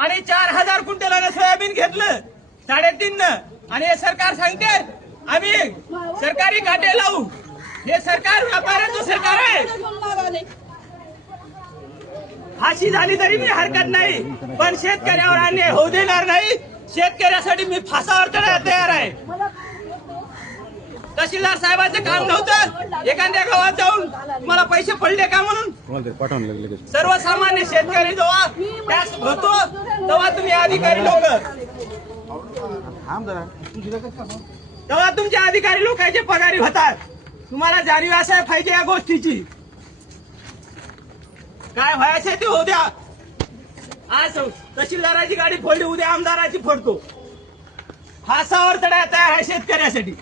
आणि 4000 क्विंटलानं सोयाबीन घेतलं 3.5 आणि हे सरकार सांगते आम्ही सरकारी काटे लावू। हे सरकार व्यापाऱ्याचं सरकार आहे। फाशी झाली तरी मी हरकत नाही, पण शेतकऱ्यावर अन्याय होऊ देणार नाही। शेतकऱ्यासाठी मी फासावर चढायला तयार आहे। तहसीलदार साहेबांचं काम नव्हतं एखाद्या गावात जाऊन मला पैसे पडले का म्हणून। सर्वसामान्य शेतकरी जेव्हा टॅक्स भरतो तेव्हा तुम्ही अधिकारी लोक तेव्हा तुमचे अधिकारी लोकांचे पगारी होतात। तुम्हाला जाणीव असाय पाहिजे या गोष्टीची। काय व्हायचं ते होऊ द्या। आज तहसीलदाराची गाडी फोडली, उद्या आमदाराची फोडतो। फासावर चढायला तयार आहे शेतकऱ्यासाठी।